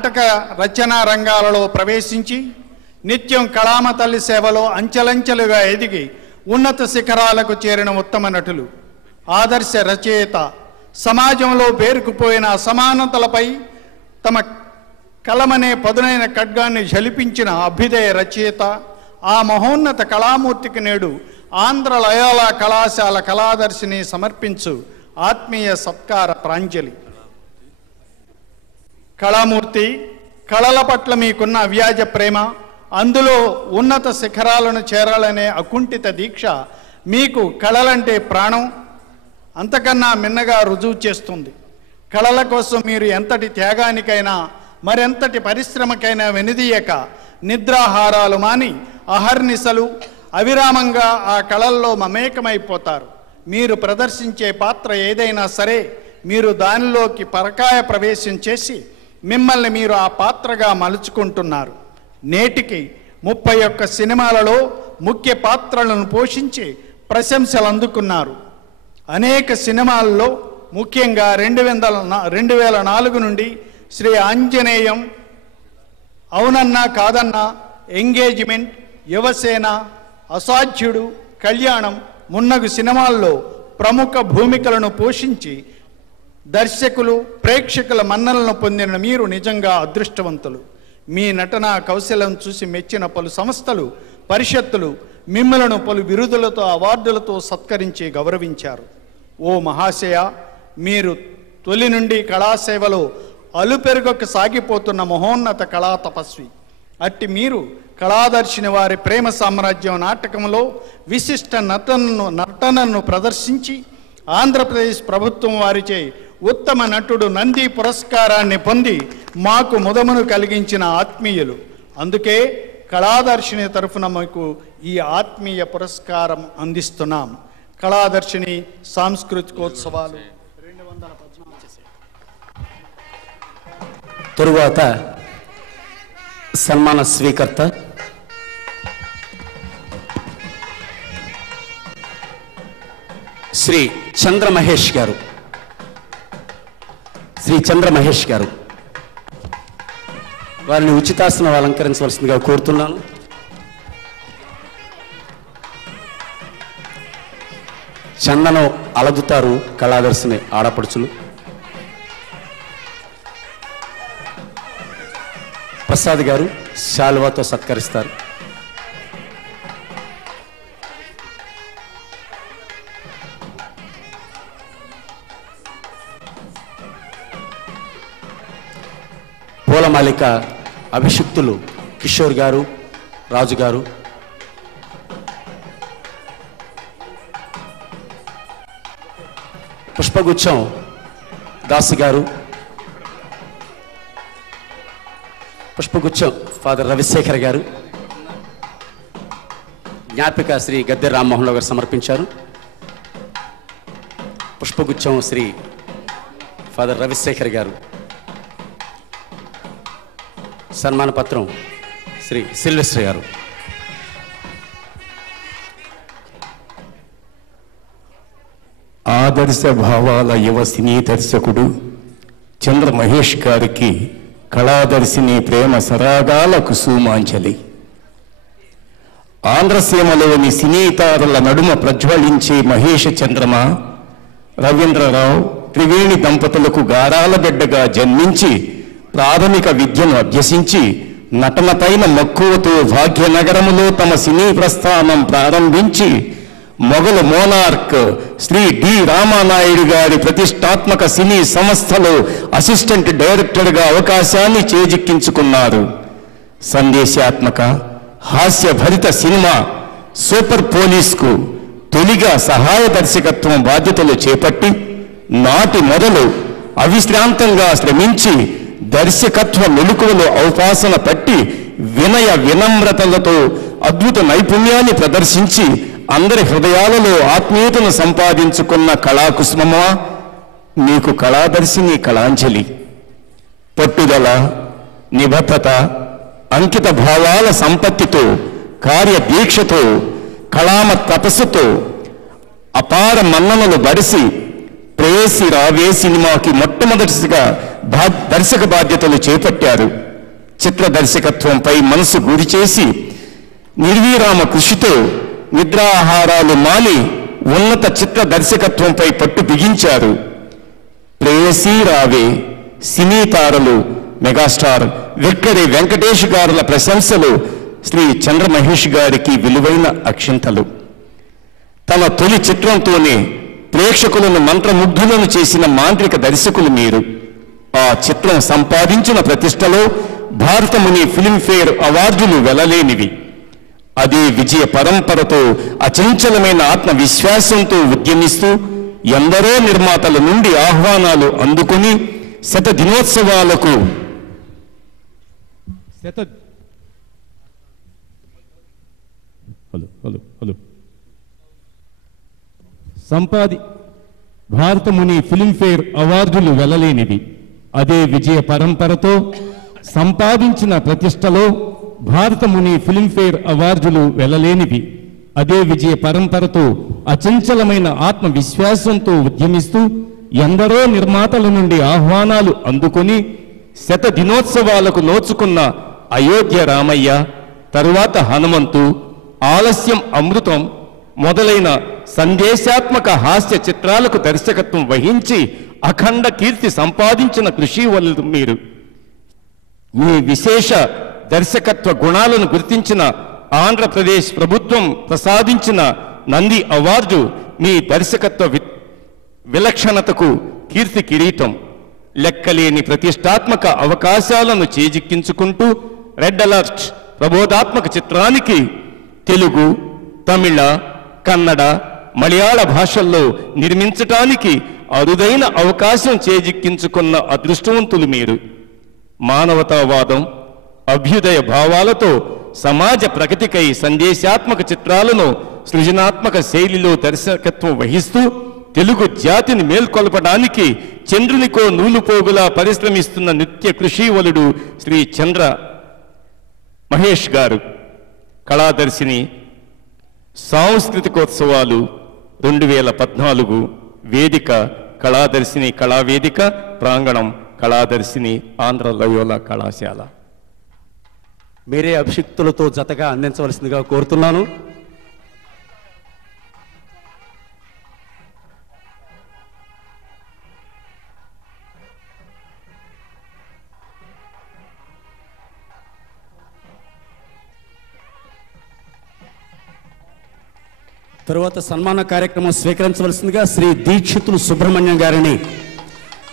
నాటక రచనా రంగాలలో ప్రవేశించి నిత్యం కళామ తల్లి సేవలో అంచెలంచెలుగా ఎదిగి ఉన్నత శిఖరాలకు చేరిన ఉత్తమ నటులు, ఆదర్శ రచయిత, సమాజంలో పేరుకుపోయిన అసమానతలపై తమ కలమనే పదునైన ఖడ్గాన్ని ఝలిపించిన అభ్యుదయ రచయిత, ఆ మహోన్నత కళామూర్తికి నేడు ఆంధ్ర లయోలా కళాశాల కళాదర్శిని సమర్పించు ఆత్మీయ సత్కార ప్రాంజలి. కళామూర్తి, కళల పట్ల మీకున్న అవ్యాజ ప్రేమ, అందులో ఉన్నత శిఖరాలను చేరాలనే అకుంఠిత దీక్ష మీకు కళలంటే ప్రాణం అంతకన్నా మిన్నగా రుజువు చేస్తుంది. కళల కోసం మీరు ఎంతటి త్యాగానికైనా మరెంతటి పరిశ్రమకైనా వెనుదీయక నిద్రాహారాలు మాని అహర్నిశలు అవిరామంగా ఆ కళల్లో మమేకమైపోతారు. మీరు ప్రదర్శించే పాత్ర ఏదైనా సరే మీరు దానిలోకి పరకాయ ప్రవేశం చేసి మిమ్మల్ని మీరు ఆ పాత్రగా మలుచుకుంటున్నారు. నేటికి 31 సినిమాలలో ముఖ్య పాత్రలను పోషించి ప్రశంసలు అందుకున్నారు. అనేక సినిమాల్లో ముఖ్యంగా 2004 నుండి శ్రీ ఆంజనేయం, అవునన్నా కాదన్నా, ఎంగేజ్మెంట్, యువసేన, అసాధ్యుడు, కళ్యాణం మున్నగు సినిమాల్లో ప్రముఖ భూమికలను పోషించి దర్శకులు, ప్రేక్షకుల మన్ననలను పొందిన మీరు నిజంగా అదృష్టవంతులు. మీ నటనా కౌశలం చూసి మెచ్చిన పలు సంస్థలు, పరిషత్తులు మిమ్మలను పలు బిరుదులతో, అవార్డులతో సత్కరించి గౌరవించారు. ఓ మహాశయ, మీరు తొలి నుండి కళాసేవలో అలుపెరుగకు సాగిపోతున్న మహోన్నత కళా తపస్వి. అట్టి మీరు కళాదర్శిని వారి ప్రేమ సామ్రాజ్యం నాటకంలో విశిష్ట నటనను ప్రదర్శించి ఆంధ్రప్రదేశ్ ప్రభుత్వం వారిచే ఉత్తమ నటుడు నంది పురస్కారాన్ని పొంది మాకు ముదమును కలిగించిన ఆత్మీయులు. అందుకే కళాదర్శిని తరఫున మీకు ఈ ఆత్మీయ పురస్కారం అందిస్తున్నాం. కళాదర్శిని సాంస్కృతికోత్సవాలు 2014. తరువాత సన్మాన స్వీకర్త శ్రీ చంద్ర మహేష్ గారు. శ్రీ చంద్ర మహేష్ గారు వారిని ఉచితాసనం అలంకరించవలసిందిగా కోరుతున్నాను. చందనం అలదుతారు కళాదర్శిని ఆడపడుచులు. ప్రసాద్ గారు శాలువాతో సత్కరిస్తారు. పూలమాలిక అభిషిక్తులు కిషోర్ గారు, రాజు గారు. పుష్పగుచ్చం దాసు గారు. పుష్పగుచ్చం ఫాదర్ రవిశేఖర్ గారు. జ్ఞాపిక శ్రీ గద్దె రామ్మోహన్ రావు గారు సమర్పించారు. పుష్పగుచ్చం శ్రీ ఫాదర్ రవిశేఖర్ గారు. సన్మాన పత్రం శ్రీ సిల్వెస్టర్ గారు. ఆదర్శ భావాల యువ సినీ దర్శకుడు చంద్ర మహేష్ గారికి కళాదర్శిని ప్రేమ సరాగాల కుసుమాంజలి. ఆంధ్రసీమలోని సినీతారుల నడుమ ప్రజ్వలించే మహేష్ చంద్రమ, రవీంద్రరావు, త్రివేణి దంపతులకు గారాల బిడ్డగా జన్మించి ప్రాథమిక విద్యను అభ్యసించి నటనపైన మక్కువతో భాగ్యనగరములో తమ సినీ ప్రస్థానం ప్రారంభించి మొఘలు మోనార్క్ శ్రీ డి రామానాయుడు గారి ప్రతిష్టాత్మక సినీ సంస్థలో అసిస్టెంట్ డైరెక్టర్గా అవకాశాన్ని చేజిక్కించుకున్నారు. సందేశాత్మక హాస్యభరిత సినిమా సూపర్ పోలీస్కు తొలిగా సహాయ దర్శకత్వం బాధ్యతలు చేపట్టి నాటి మొదలు అవిశ్రాంతంగా శ్రమించి దర్శకత్వ మెలకువలో ఔపాసన పట్టి వినయ వినమ్రతలతో అద్భుత నైపుణ్యాన్ని ప్రదర్శించి అందరి హృదయాలలో ఆత్మీయతను సంపాదించుకున్న కళాకుసుమమా, మీకు కళాదర్శిని కళాంజలి. పట్టుదల, నిబద్ధత, అంకిత భావాల సంపత్తితో, కార్యదీక్షతో, కళామ తపస్సుతో అపార మన్ననలు బడిసి ప్రేయసి రావే సినిమాకి మొట్టమొదటిగా దర్శక బాధ్యతలు చేపట్టారు. చిత్ర దర్శకత్వంపై మనసు గురి చేసి నిర్విరామ కృషితో నిద్రాహారాలు మాని ఉన్నత చిత్ర దర్శకత్వంపై పట్టు బిగించారు. ప్రేయసీ రావే, సినీ తారలు, మెగాస్టార్ విక్కడి వెంకటేష్ గారుల ప్రశంసలు శ్రీ చంద్రమహేష్ గారికి విలువైన అక్షింతలు. తన తొలి చిత్రంతోనే ప్రేక్షకులను మంత్రముగ్ధులను చేసిన మాంత్రిక దర్శకులు మీరు. ఆ చిత్రం సంపాదించిన ప్రతిష్టలో భారతముని ఫిల్మ్ఫేర్ అవార్డులు వెలలేనివి. అదే విజయ పరంపరతో అచంచలమైన ఆత్మవిశ్వాసంతో ఉద్యమిస్తూ ఎందరో నిర్మాతల నుండి ఆహ్వానాలు అందుకుని శత దినోత్సవాలకు భారతముని ఫిల్మ్ఫేర్ అవార్డులు వెలలేనివి. అదే విజయ పరంపరతో సంపాదించిన ప్రతిష్టలో భారతముని ఫిల్మ్ఫేర్ అవార్డులు వెలలేనివి. అదే విజయ పరంపరతో అచంచలమైన ఆత్మవిశ్వాసంతో ఉద్యమిస్తూ ఎందరో నిర్మాతల నుండి ఆహ్వానాలు అందుకొని శత దినోత్సవాలకు నోచుకున్న అయోధ్య రామయ్య, తరువాత హనుమంతు, ఆలస్యం అమృతం మొదలైన సందేశాత్మక హాస్య చిత్రాలకు దర్శకత్వం వహించి అఖండ కీర్తి సంపాదించిన కృషి వల్ల మీరు. మీ విశేష దర్శకత్వ గుణాలను గుర్తించిన ఆంధ్రప్రదేశ్ ప్రభుత్వం ప్రసాదించిన నంది అవార్డు మీ దర్శకత్వ విలక్షణతకు కీర్తి కిరీటం. లెక్కలేని ప్రతిష్టాత్మక అవకాశాలను చేజిక్కించుకుంటూ రెడ్ అలర్ట్ ప్రబోధాత్మక చిత్రానికి తెలుగు, తమిళ, కన్నడ, మలయాళ భాషల్లో నిర్మించటానికి అరుదైన అవకాశం చేజిక్కించుకున్న అదృష్టవంతులు మీరు. మానవతావాదం, అభ్యుదయ భావాలతో సమాజ ప్రగతికై సందేశాత్మక చిత్రాలను సృజనాత్మక శైలిలో దర్శకత్వం వహిస్తూ తెలుగు జాతిని మేల్కొల్పడానికి చంద్రునికో నూలుపోగులా పరిశ్రమిస్తున్న నిత్య కృషివలుడు శ్రీ చంద్ర మహేష్ గారు. కళాదర్శిని సాంస్కృతికోత్సవాలు 2014 వేదిక కళాదర్శిని కళావేదిక ప్రాంగణం కళాదర్శిని ఆంధ్ర లయోలా కళాశాల. మీరే అభిషిక్తులతో జతగా అందించవలసిందిగా కోరుతున్నాను. తరువాత సన్మాన కార్యక్రమం స్వీకరించవలసిందిగా శ్రీ దీక్షితులు సుబ్రహ్మణ్యం గారిని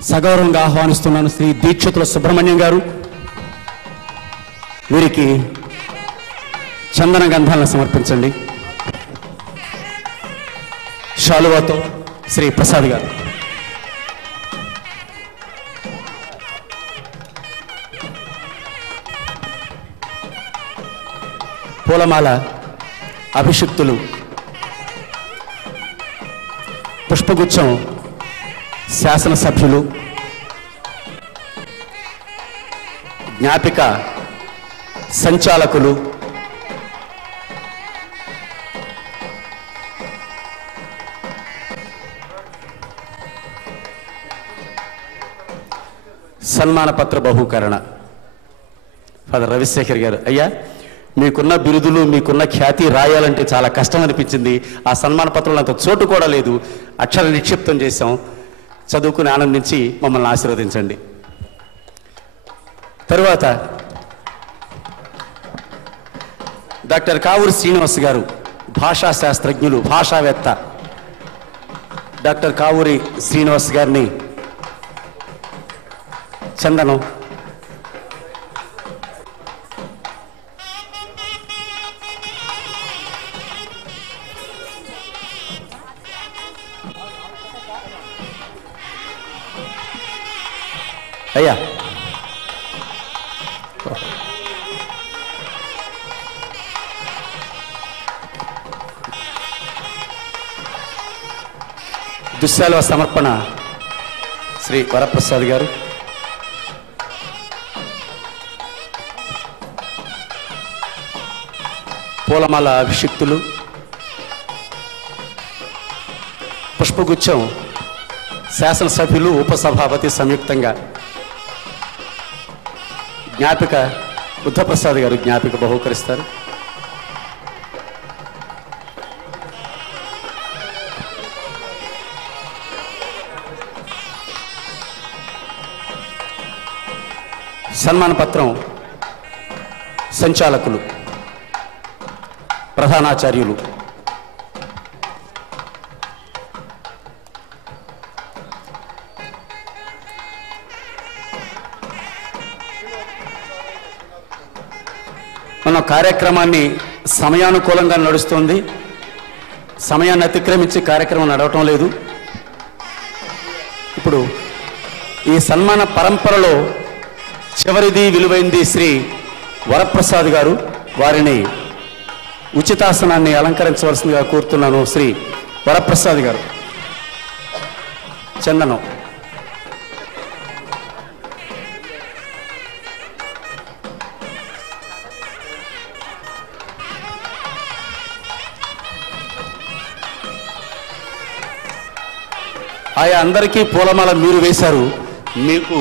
సగౌరవంగా ఆహ్వానిస్తున్నాను. శ్రీ దీక్షితుల సుబ్రహ్మణ్యం గారు వీరికి చందన గంధాలను సమర్పించండి. శాలువాతో శ్రీ ప్రసాద్ గారు. పూలమాల అభిషిక్తులు, పుష్పగుచ్చం శాసనసభ్యులు, జ్ఞాపిక సంచాలకులు, సన్మాన పత్ర బహూకరణ ఫాదర్ రవిశేఖర్ గారు. అయ్యా, మీకున్న బిరుదులు, మీకున్న ఖ్యాతి రాయాలంటే చాలా కష్టం అనిపించింది. ఆ సన్మాన పత్రంలో అంత చోటు కూడా లేదు. అక్షర నిక్షిప్తం చేశాం. చదువుకుని ఆనందించి మమ్మల్ని ఆశీర్వదించండి. తరువాత డాక్టర్ కావూరి శ్రీనివాస్ గారు, భాషా శాస్త్రజ్ఞులు, భాషావేత్త. డాక్టర్ కావూరి శ్రీనివాస్ గారిని చందనం, అయ్యా దుశ్శాలువ సమర్పణ శ్రీ వరప్రసాద్ గారు. పూలమాల అభిషిక్తులు, పుష్పగుచ్చం శాసనసభ్యులు, ఉపసభాపతి సంయుక్తంగా జ్ఞాపిక బుద్ధప్రసాద్ గారు జ్ఞాపిక బహూకరిస్తారు. సన్మాన పత్రం సంచాలకులు, ప్రధానాచార్యులు మన కార్యక్రమాన్ని సమయానుకూలంగా నడుస్తుంది. సమయాన్ని అతిక్రమించి కార్యక్రమం నడవటం లేదు. ఇప్పుడు ఈ సన్మాన పరంపరలో చివరిది విలువైంది శ్రీ వరప్రసాద్ గారు. వారిని ఉచితాసనాన్ని అలంకరించవలసిందిగా కోరుతున్నాను. శ్రీ వరప్రసాద్ గారు చందనం. ఆయా అందరికీ పూలమాల మీరు వేశారు. మీకు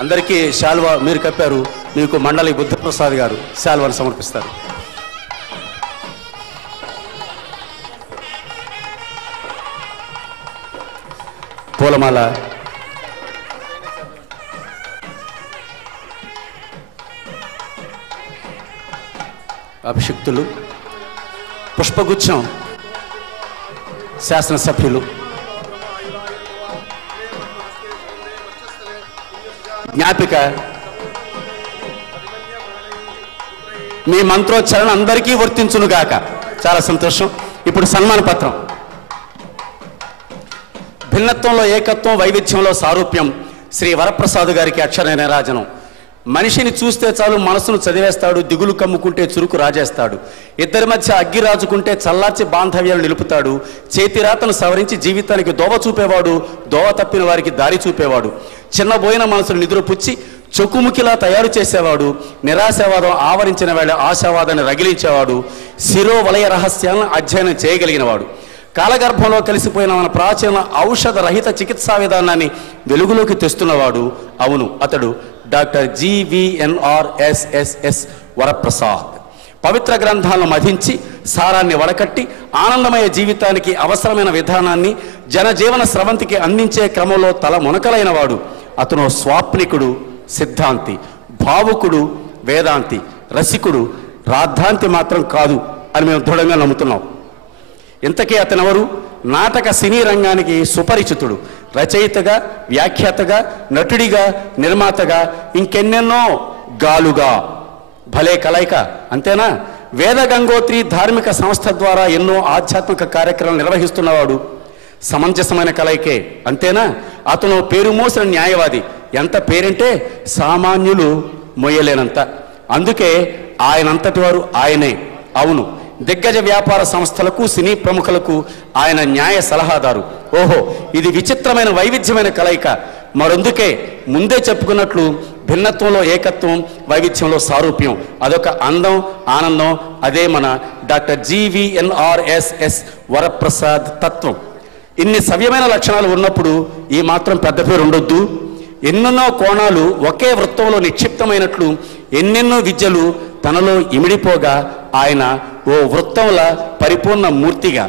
అందరికీ శాల్వా మీరు కప్పారు. మీకు మండలి బుద్ధప్రసాద్ గారు శాల్వాను సమర్పిస్తారు. పూలమాల అభిషిక్తులు, పుష్పగుచ్చం శాసనసభ్యులు, జ్ఞాపిక మీ మంత్రోచ్చారణ అందరికీ వర్తించునుగాక. చాలా సంతోషం. ఇప్పుడు సన్మాన పత్రం. భిన్నత్వంలో ఏకత్వం, వైవిధ్యంలో సారూప్యం. శ్రీ వరప్రసాద్ గారికి అక్షర నీరాజనం. మనిషిని చూస్తే చాలు మనసును చదివేస్తాడు. దిగులు కమ్ముకుంటే చురుకు రాజేస్తాడు. ఇద్దరి మధ్య అగ్గి రాజుకుంటే చల్లార్చి బాంధవ్యాలు నిలుపుతాడు. చేతిరాతను సవరించి జీవితానికి దోవ చూపేవాడు. దోవ తప్పిన వారికి దారి చూపేవాడు. చిన్నబోయిన మనసును నిద్రపుచ్చి చొక్కుముకిలా తయారు చేసేవాడు. నిరాశావాదం ఆవరించిన వేళ ఆశావాదాన్ని రగిలించేవాడు. శిరోవలయ రహస్యాలను అధ్యయనం చేయగలిగినవాడు. కాలగర్భంలో కలిసిపోయిన మన ప్రాచీన ఔషధ రహిత చికిత్సా విధానాన్ని వెలుగులోకి తెస్తున్నవాడు. అవును, అతడు డాక్టర్ GVNRSSS వరప్రసాద్. పవిత్ర గ్రంథాలను మధించి సారాన్ని వడకట్టి ఆనందమయ జీవితానికి అవసరమైన విధానాన్ని జనజీవన స్రవంతికి అందించే క్రమంలో తల మునకలైన వాడు. అతను స్వాప్నికుడు, సిద్ధాంతి, భావుకుడు, వేదాంతి, రసికుడు, రాద్ధాంతి మాత్రం కాదు అని మేము దృఢంగా నమ్ముతున్నాం. ఇంతకీ అతనెవరు? నాటక సినీ రంగానికి సుపరిచితుడు. రచయితగా, వ్యాఖ్యాతగా, నటుడిగా, నిర్మాతగా, ఇంకెన్నెన్నో గాలుగా. భలే కలయిక, అంతేనా? వేద గంగోత్రి ధార్మిక సంస్థ ద్వారా ఎన్నో ఆధ్యాత్మిక కార్యక్రమాలు నిర్వహిస్తున్నవాడు. సమంజసమైన కలయికే, అంతేనా? అతను పేరు మోసిన న్యాయవాది. ఎంత పేరంటే సామాన్యులు మొయ్యలేనంత. అందుకే ఆయనంతటి వారు ఆయనే. అవును, దిగ్గజ వ్యాపార సంస్థలకు, సినీ ప్రముఖులకు ఆయన న్యాయ సలహాదారు. ఓహో, ఇది విచిత్రమైన వైవిధ్యమైన కలయిక. మరొందుకే ముందే చెప్పుకున్నట్లు భిన్నత్వంలో ఏకత్వం, వైవిధ్యంలో సారూప్యం. అదొక అందం, ఆనందం. అదే మన డాక్టర్ GVNRSS వరప్రసాద్ తత్వం. ఇన్ని సవ్యమైన లక్షణాలు ఉన్నప్పుడు ఈ మాత్రం పెద్ద పేరు ఉండొద్దు. ఎన్నెన్నో కోణాలు ఒకే వృత్తంలో నిక్షిప్తమైనట్లు ఎన్నెన్నో విద్యలు తనలో ఇమిడిపోగా ఆయన ఓ వృత్తంలా పరిపూర్ణ మూర్తిగా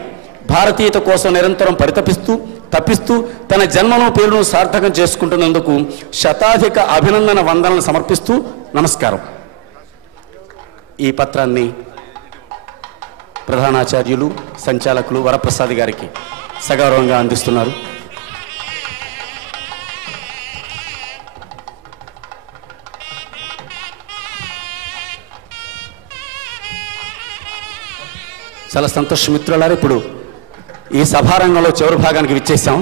భారతీయత కోసం నిరంతరం తప్పిస్తూ తన జన్మను పేరును సార్థకం చేసుకుంటున్నందుకు శతాధిక అభినందన వందనలు సమర్పిస్తూ నమస్కారం. ఈ పత్రాన్ని ప్రధానాచార్యులు, సంచాలకులు వరప్రసాద్ గారికి సగౌరవంగా అందిస్తున్నారు. చాలా సంతోషం మిత్రులారా. ఇప్పుడు ఈ సభారంగంలో చివరి భాగానికి విచ్చేసాం.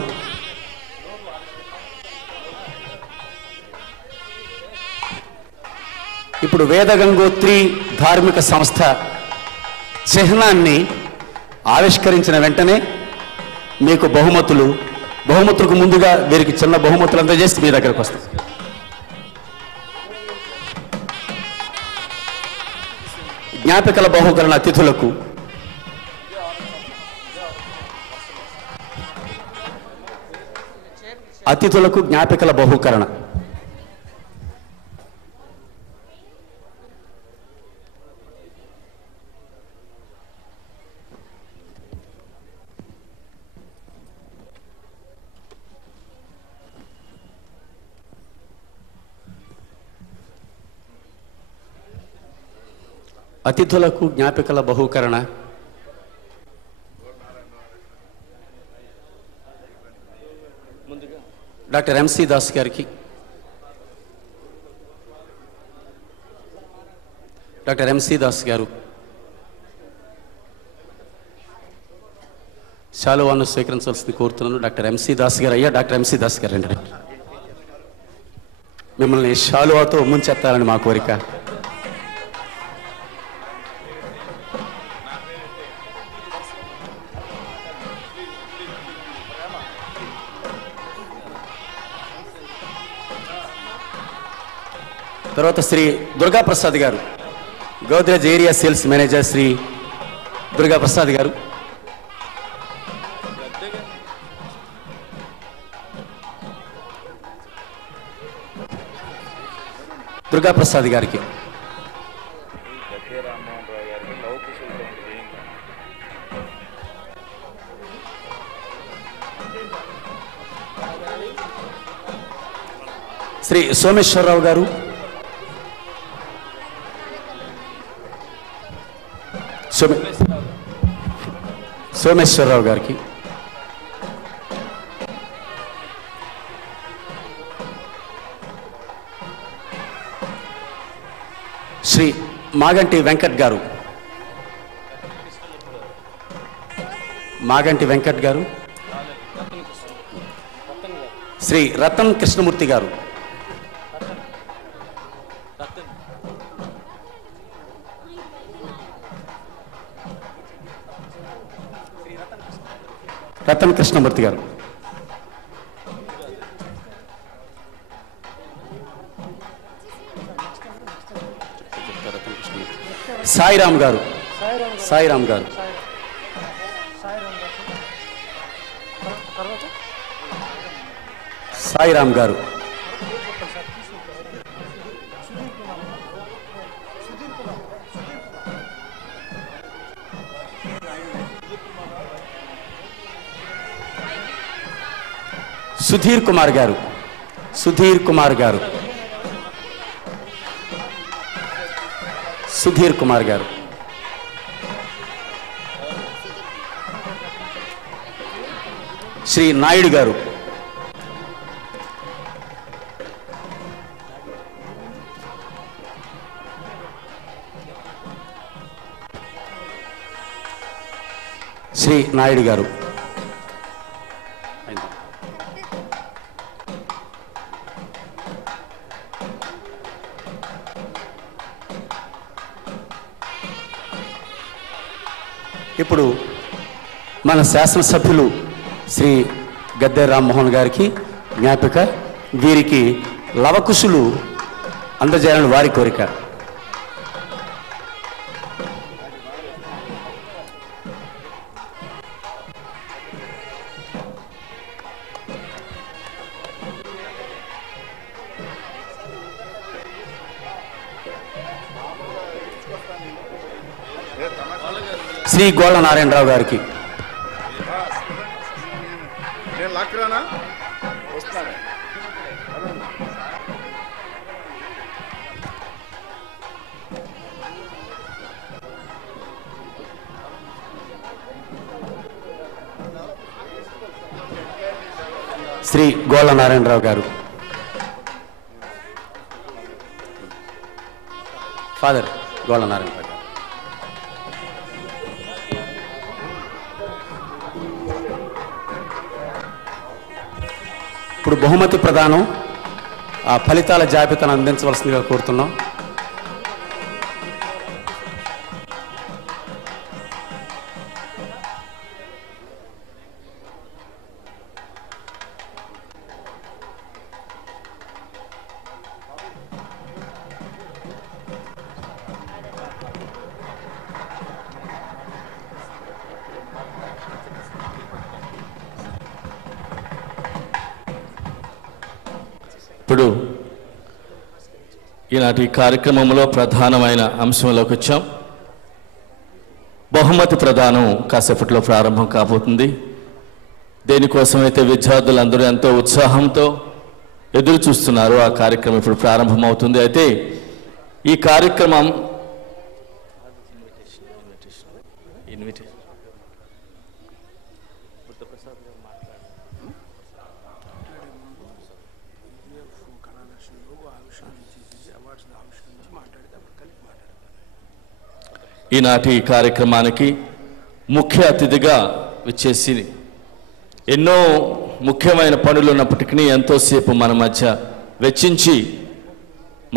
ఇప్పుడు వేద గంగోత్రి ధార్మిక సంస్థ చిహ్నాన్ని ఆవిష్కరించిన వెంటనే మీకు బహుమతులకు ముందుగా వీరికి చిన్న బహుమతులు అందజేసి మీ దగ్గరకు వస్తాం. జ్ఞాపికల బహుకరణ అతిథులకు జ్ఞాపికల బహుకరణ. అతిథులకు జ్ఞాపికల బహూకరణ డాక్టర్ ఎంసి దాస్ గారికి, డాక్టర్ ఎంసి దాస్ గారు శాలువాను స్వీకరించవలసింది కోరుతున్నాను. డాక్టర్ ఎంసి దాస్ గారు. అయ్యా డాక్టర్ ఎంసి దాస్ గారు అండి, మిమ్మల్ని శాలువాతో ముంచెత్తాలని మా కోరిక. తర్వాత Shri Durgaprasad garu, Godrej area sales manager Shri Durgaprasad garu. Durgaprasad గారికి, శ్రీ సోమేశ్వరరావు గారు, సోమేశ్వరరావు గారికి, శ్రీ మాగంటి వెంకట్ గారు, మాగంటి వెంకట్ గారు, శ్రీ రతన్ కృష్ణమూర్తి గారు, రతన్ కృష్ణమూర్తి గారు, సాయిరామ్ గారు, సాయిరామ్ గారు, సాయిరామ్ గారు, సుధీర్ కుమార్ గారు, సుధీర్ కుమార్ గారు, సుధీర్ కుమార్ గారు, శ్రీ నాయుడు గారు, శ్రీ నాయుడు గారు, ఇప్పుడు మన శాసనసభ్యులు శ్రీ గద్దె రామ్మోహన్ గారికి జ్ఞాపిక, వీరికి లవకుశులు అందజేయాలని వారి కోరిక. శ్రీ గోళ్ళ నారాయణరావు గారికి, శ్రీ గోళ్ళ నారాయణరావు గారు, ఫాదర్ గోళ్ళ నారాయణరావు గారు. ఇప్పుడు బహుమతి ప్రదానం, ఆ ఫలితాల జాబితాను అందించవలసిందిగా కోరుతున్నాం. ఇప్పుడు ఈనాటి కార్యక్రమంలో ప్రధానమైన అంశంలోకి వచ్చాం. బహుమతి ప్రదానం కాసేపట్లో ప్రారంభం కాబోతుంది. దేనికోసమైతే విద్యార్థులందరూ ఎంతో ఉత్సాహంతో ఎదురు చూస్తున్నారు, ఆ కార్యక్రమం ఇప్పుడు ప్రారంభమవుతుంది. అయితే ఈ కార్యక్రమం ఇన్విటేషన్. ఈనాటి కార్యక్రమానికి ముఖ్య అతిథిగా విచ్చేసి ఎన్నో ముఖ్యమైన పనులు ఉన్నప్పటికీ ఎంతోసేపు మన మధ్య వెచ్చించి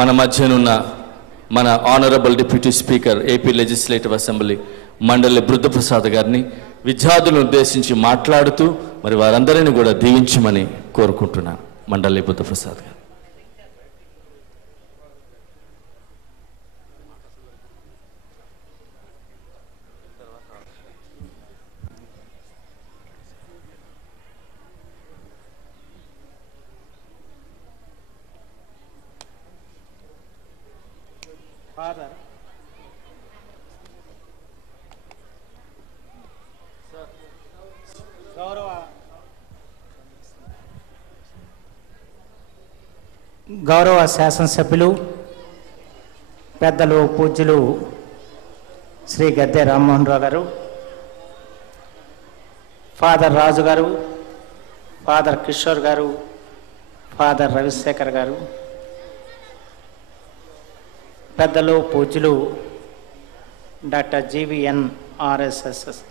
మన మధ్యనున్న మన honourable deputy speaker AP legislative assembly మండలి బుద్ధప్రసాద్ గారిని విద్యార్థులను ఉద్దేశించి మాట్లాడుతూ మరి వారందరినీ కూడా దీవించమని కోరుకుంటున్నాను. మండలి బుద్ధప్రసాద్ గారు. గౌరవ శాసనసభ్యులు పెద్దలు పూజ్యులు శ్రీ గద్దె రామ్మోహన్ రావు గారు, ఫాదర్ రాజు గారు, ఫాదర్ కిషోర్ గారు, ఫాదర్ రవిశేఖర్ గారు, పెద్దలు పూజ్యులు డాక్టర్ జీవీఎన్ ఆర్ఎస్ఎస్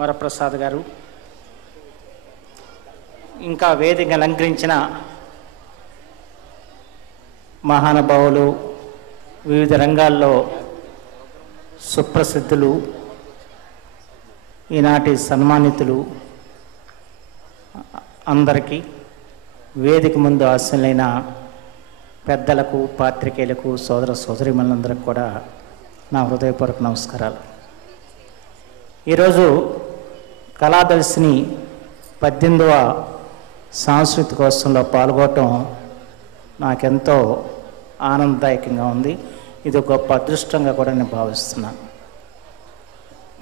వరప్రసాద్ గారు, ఇంకా వేదిక అలంకరించిన మహానుభావులు, వివిధ రంగాల్లో సుప్రసిద్ధులు, ఈనాటి సన్మానితులు అందరికీ, వేదిక ముందు ఆశలైన పెద్దలకు, పాత్రికేయులకు, సోదర సోదరీమణులందరికీ కూడా నా హృదయపూర్వక నమస్కారాలు. ఈరోజు కళాదర్శిని 18వ సాంస్కృతికోత్సవంలో పాల్గొనడం నాకెంతో ఆనందదాయకంగా ఉంది. ఇది గొప్ప అదృష్టంగా కూడా నేను భావిస్తున్నాను.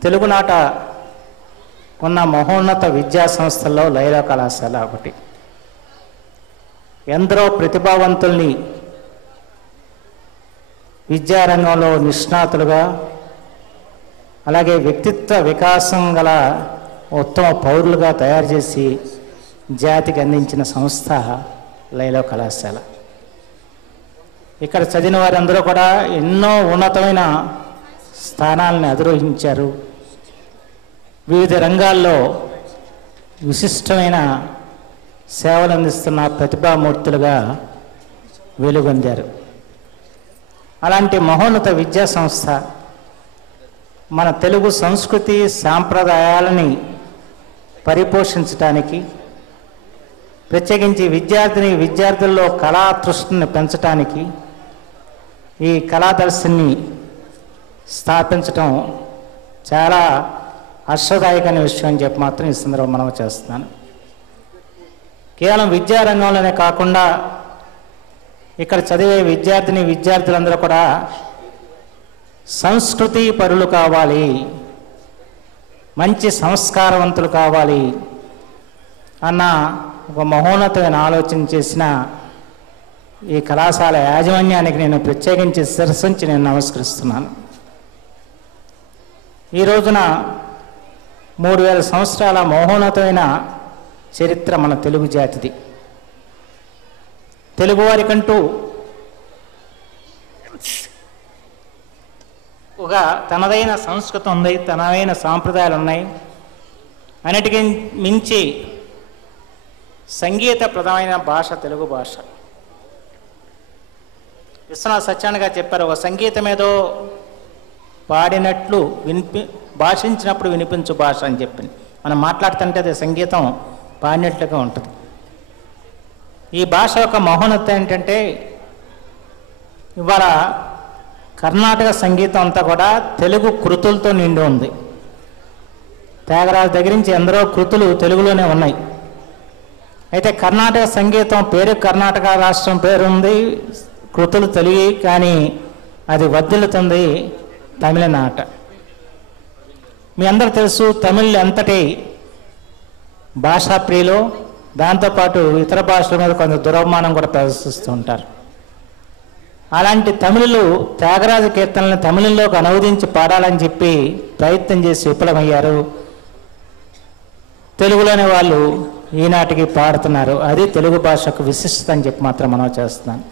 తెలుగునాట ఉన్న మహోన్నత విద్యా సంస్థల్లో లైలా కళాశాల ఒకటి. ఎందరో ప్రతిభావంతుల్ని విద్యారంగంలో నిష్ణాతులుగా, అలాగే వ్యక్తిత్వ వికాసం గల ఉత్తమ పౌరులుగా తయారు చేసి జాతికి అందించిన సంస్థ లైలా కళాశాల. ఇక్కడ చదివిన వారందరూ కూడా ఎన్నో ఉన్నతమైన స్థానాలను అధిరోహించారు. వివిధ రంగాల్లో విశిష్టమైన సేవలు అందిస్తున్న ప్రతిభామూర్తులుగా వెలుగొందారు. అలాంటి మహోన్నత విద్యా సంస్థ మన తెలుగు సంస్కృతి సాంప్రదాయాలని పరిపోషించడానికి, ప్రత్యేకించి విద్యార్థుల్లో కళా తృష్టిని పెంచడానికి ఈ కళాదర్శిని స్థాపించడం చాలా హర్షదాయకమైన విషయం అని చెప్పి మాత్రం ఈ సందర్భంలో మనం చేస్తున్నాను. కేవలం విద్యారంగంలోనే కాకుండా ఇక్కడ చదివే విద్యార్థులందరూ కూడా సంస్కృతి పరులు కావాలి, మంచి సంస్కారవంతులు కావాలి అన్న ఒక మహోన్నతమైన ఆలోచన చేసిన ఈ కళాశాల యాజమాన్యానికి నేను ప్రత్యేకించి శిరస్సుంచి నేను నమస్కరిస్తున్నాను. ఈ రోజున 3000 సంవత్సరాల మహోన్నతమైన చరిత్ర మన తెలుగు జాతిది. తెలుగువారికంటూ ఒక తనదైన సంస్కృతి ఉంది, తనదైన సాంప్రదాయాలు ఉన్నాయి. అన్నిటికీ మించి సంగీత ప్రధానమైన భాష తెలుగు భాష. విశ్వనాథ సత్యనారాయణ గారు చెప్పారు, ఒక సంగీతం ఏదో పాడినట్లు భాషించినప్పుడు వినిపించు భాష అని చెప్పింది. మనం మాట్లాడుతుంటే అది సంగీతం పాడినట్లుగా ఉంటుంది. ఈ భాష యొక్క మహోన్నత ఏంటంటే, ఇవాళ కర్ణాటక సంగీతం అంతా కూడా తెలుగు కృతులతో నిండి ఉంది. త్యాగరాజు దగ్గర నుంచి ఎందరో కృతులు తెలుగులోనే ఉన్నాయి. అయితే కర్ణాటక సంగీతం పేరు కర్ణాటక రాష్ట్రం పేరుంది, కృతులు తెలుగు, కానీ అది వర్ధిల్లుతుంది తమిళనాట. మీ అందరూ తెలుసు, తమిళ్ ఎంతటి భాషా ప్రియులు, దాంతోపాటు ఇతర భాషల మీద కొంత దురవమానం కూడా ప్రదర్శిస్తూ ఉంటారు. అలాంటి తమిళులు త్యాగరాజ కీర్తనలను తమిళంలోకి అనువదించి పాడాలని చెప్పి ప్రయత్నం చేసి విఫలమయ్యారు. తెలుగులోని వాళ్ళు ఈనాటికి పాడుతున్నారు. అది తెలుగు భాషకు విశిష్టత అని చెప్పి మాత్రం మనం చేస్తున్నాను.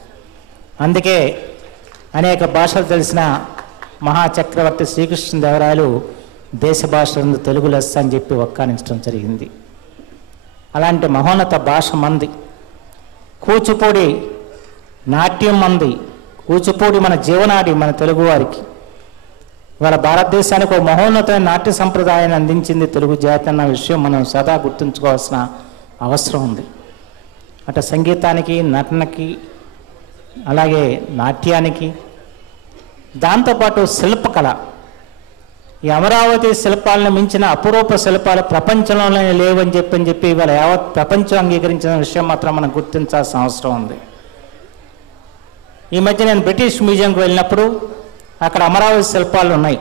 అందుకే అనేక భాషలు తెలిసిన మహాచక్రవర్తి శ్రీకృష్ణదేవరాయలు దేశ భాషలందు తెలుగు లెస్స అని చెప్పి వక్కానించడం జరిగింది. అలాంటి మహోన్నత భాష మంది. కూచిపూడి నాట్యం మంది. కూచిపూడి మన జీవనాడి, మన తెలుగువారికి. ఇవాళ భారతదేశానికి ఒక మహోన్నతమైన నాట్య సంప్రదాయాన్ని అందించింది తెలుగు జాతి అన్న విషయం మనం సదా గుర్తుంచుకోవాల్సిన అవసరం ఉంది. అటు సంగీతానికి, నటనకి, అలాగే నాట్యానికి, దాంతోపాటు శిల్పకళ. ఈ అమరావతి శిల్పాలను మించిన అపురూప శిల్పాలు ప్రపంచంలోనే లేవని చెప్పి ఇవాళ యావత్ ప్రపంచం అంగీకరించిన విషయం మాత్రం మనం గుర్తించాల్సిన అవసరం ఉంది. ఈ మధ్య నేను బ్రిటిష్ మ్యూజియంకి వెళ్ళినప్పుడు అక్కడ అమరావతి శిల్పాలు ఉన్నాయి.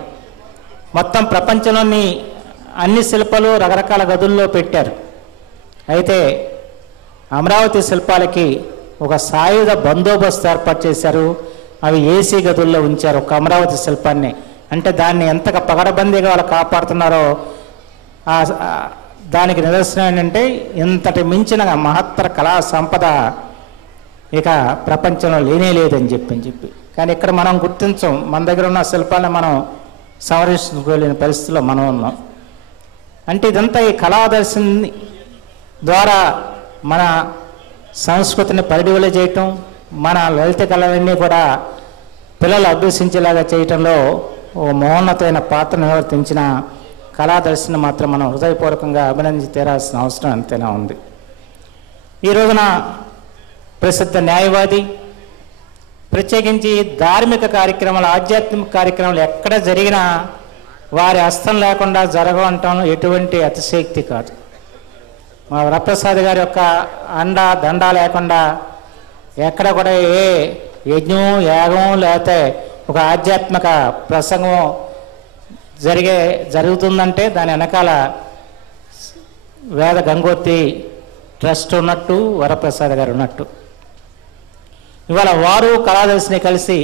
మొత్తం ప్రపంచంలోని అన్ని శిల్పాలు రకరకాల గదుల్లో పెట్టారు. అయితే అమరావతి శిల్పాలకి ఒక సాయుధ బందోబస్తు ఏర్పాటు చేశారు. అవి ఏసీ గదుల్లో ఉంచారు ఒక అమరావతి శిల్పాన్ని. అంటే దాన్ని ఎంతగా పగడబందీగా వాళ్ళు కాపాడుతున్నారో దానికి నిదర్శనం ఏంటంటే ఇంతటి మించిన మహత్తర కళా సంపద ఇక ప్రపంచంలో లేనే లేదని చెప్పి కానీ ఇక్కడ మనం గుర్తించం. మన దగ్గర ఉన్న శిల్పాలను మనం సంరక్షించుకోలేని పరిస్థితుల్లో మనం ఉన్నాం. అంటే ఇదంతా ఈ కళాదర్శిని ద్వారా మన సంస్కృతిని పరిడివిల చేయటం, మన లలిత కళలన్నీ కూడా పిల్లలు అభ్యసించేలాగా చేయటంలో ఓ మహోన్నతమైన పాత్ర నిర్వర్తించిన కళాదర్శిని మాత్రం మనం హృదయపూర్వకంగా అభినందించి తీరాల్సిన అవసరం ఎంతైనా ఉంది. ఈ రోజున ప్రసిద్ధ న్యాయవాది, ప్రత్యేకించి ధార్మిక కార్యక్రమాలు, ఆధ్యాత్మిక కార్యక్రమాలు ఎక్కడ జరిగినా వారి హస్తం లేకుండా జరగవంటం ఎటువంటి అతిశయోక్తి కాదు. మా వరప్రసాద్ గారి యొక్క అండా దండా లేకుండా ఎక్కడ కూడా ఏ యజ్ఞం, యాగం లేకపోతే ఒక ఆధ్యాత్మిక ప్రసంగం జరుగుతుందంటే దాని వెనకాల వేద గంగోత్రి ట్రస్ట్ ఉన్నట్టు, వరప్రసాద్ గారు ఉన్నట్టు. ఇవాళ వారు కళాదర్శిని కలిసి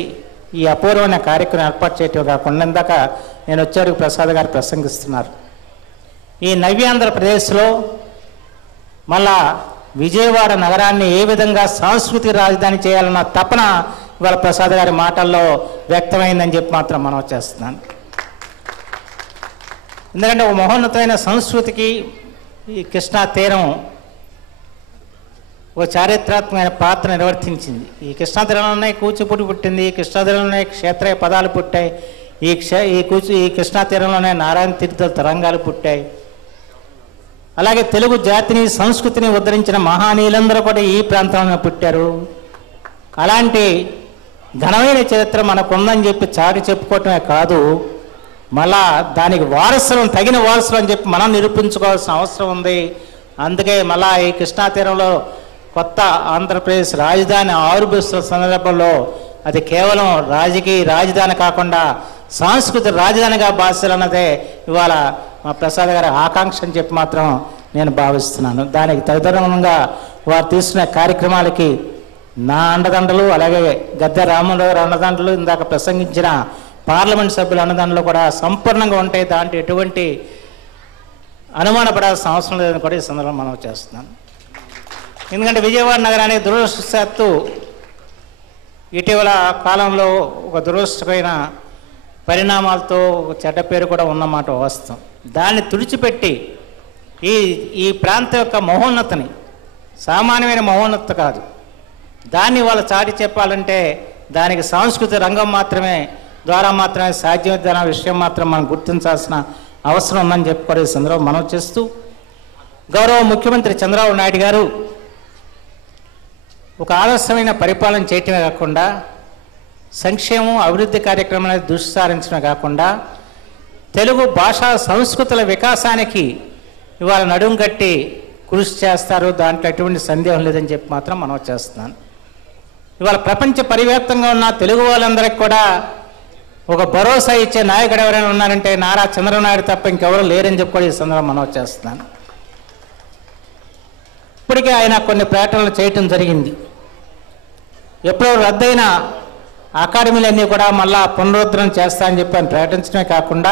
ఈ అపూర్వమైన కార్యక్రమం ఏర్పాటు చేయటం కాకుండా ఇందాక నేను వచ్చేటికి ప్రసాద్ గారు ప్రసంగిస్తున్నారు. ఈ నవ్యాంధ్రప్రదేశ్లో మళ్ళా విజయవాడ నగరాన్ని ఏ విధంగా సాంస్కృతిక రాజధాని చేయాలన్న తపన ఇవాళ ప్రసాద్ గారి మాటల్లో వ్యక్తమైందని చెప్పి మాత్రం మనం చేస్తున్నాను. ఎందుకంటే ఒక మహోన్నతమైన సంస్కృతికి ఈ కృష్ణా తీరం ఒక చారిత్రాత్మకమైన పాత్ర నిర్వర్తించింది. ఈ కృష్ణా తీరంలోనే కూచిపూడి పుట్టింది, కృష్ణా తీరంలోనే క్షేత్రయ పదాలు పుట్టాయి, ఈ కృష్ణా తీరంలోనే నారాయణ తీర్థ తరంగాలు పుట్టాయి. అలాగే తెలుగు జాతిని, సంస్కృతిని ఉద్ధరించిన మహానీయులందరూ కూడా ఈ ప్రాంతంలో పుట్టారు. అలాంటి ఘనమైన చరిత్ర మనకుందని చెప్పి చాటి చెప్పుకోవటమే కాదు, మళ్ళా దానికి వారసులను, తగిన వారసులు అని చెప్పి మనం నిరూపించుకోవాల్సిన అవసరం ఉంది. అందుకే మళ్ళా ఈ కృష్ణా తీరంలో కొత్త ఆంధ్రప్రదేశ్ రాజధాని ఆవిర్భవిస్తున్న సందర్భంలో అది కేవలం రాజకీయ రాజధాని కాకుండా సాంస్కృతిక రాజధానిగా భాషలన్నదే ఇవాళ మా ప్రసాద్ గారి ఆకాంక్ష అని చెప్పి మాత్రం నేను భావిస్తున్నాను. దానికి తదనుగుణంగా వారు తీసుకున్న కార్యక్రమాలకి నా అండదండలు, అలాగే గద్దె రామరావు గారి అండదండలు, ఇందాక ప్రసంగించిన పార్లమెంట్ సభ్యుల అండదండలు కూడా సంపూర్ణంగా ఉంటాయి. దాంట్లో ఎటువంటి అనుమానపడాల్సిన అవసరం లేదని కూడా ఈ సందర్భంలో మనం చేస్తున్నాను. ఎందుకంటే విజయవాడ నగరానికి దురదృష్టవశాత్తు ఇటీవల కాలంలో ఒక దురదృష్టమైన పరిణామాలతో చెడ్డ పేరు కూడా ఉన్నమాట వాస్తవం. దాన్ని తుడిచిపెట్టి ఈ ప్రాంతం యొక్క మహోన్నతని, సామాన్యమైన మహోన్నత కాదు, దాన్ని వాళ్ళు చాటి చెప్పాలంటే దానికి సాంస్కృతిక రంగం ద్వారా మాత్రమే సాధ్యమవుతున్న విషయం మాత్రం మనం గుర్తించాల్సిన అవసరం ఉందని చెప్పుకోవడం ఈ సందర్భంలో మనం చేస్తూ, గౌరవ ముఖ్యమంత్రి చంద్రబాబు నాయుడు గారు ఒక ఆదర్శమైన పరిపాలన చేయటమే కాకుండా సంక్షేమం, అభివృద్ధి కార్యక్రమాలను దృష్టి సారించడమే కాకుండా తెలుగు భాషా సంస్కృతుల వికాసానికి ఇవాళ నడుం కట్టి కృషి చేస్తారు. దాంట్లో ఎటువంటి సందేహం లేదని చెప్పి మాత్రం మనం చేస్తున్నాను. ఇవాళ ప్రపంచ పరివ్యాప్తంగా ఉన్న తెలుగు వాళ్ళందరికీ కూడా ఒక భరోసా ఇచ్చే నాయకుడు ఎవరైనా ఉన్నారంటే నారా చంద్రబాబు నాయుడు తప్ప ఇంకెవరూ లేరని చెప్పి కూడా ఈ సందర్భంగా మనం చేస్తున్నాను. ఇప్పటికే ఆయన కొన్ని ప్రకటనలు చేయటం జరిగింది. ఎప్పుడో రద్దయిన అకాడమీలన్నీ కూడా మళ్ళా పునరుద్ధరణ చేస్తా అని చెప్పి ఆయన ప్రకటించడమే కాకుండా